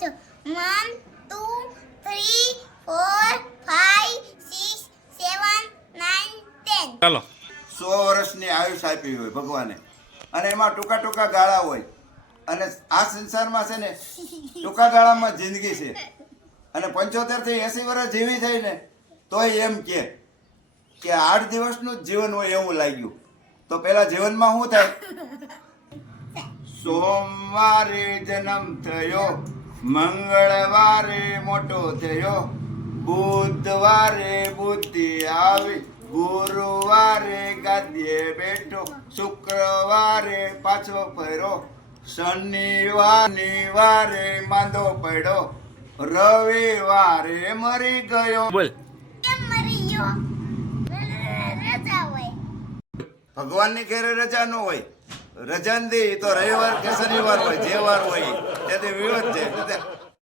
છું 1 2 3 4 5 6 7 9 10 ચાલો 100 વર્ષની આયુષ આપી હોય ભગવાને, અને એમાં ટૂંકા ટૂંકા ગાળા હોય, અને આ સંસારમાં છે ને ટૂંકા ગાળામાં જિંદગી છે, અને 75 થી 80 વર્ષ જીવી જાય ને તોય એમ કે 8 દિવસનું જ જીવન હોય એવું લાગ્યું. તો પેલા જીવનમાં શું થાય? સોમવારે જન્મ થયો, મંગળવારે મોટો થયો, બુધવારે બુદ્ધિ આવી, ગુરુવારે ગાદીએ બેઠો, શુક્રવારે પાછો ફર્યો, શનિવારે માંદો પડ્યો, રવિવારે મરી ગયો. બોલ. કેમ મરી ગયો? રજા હોય. ભગવાનની ઘેરે રજા ન હોય. રજા દી તો રવિવાર કે શનિવાર હોય, જે વાર હોય તેથી વિરોધ છે.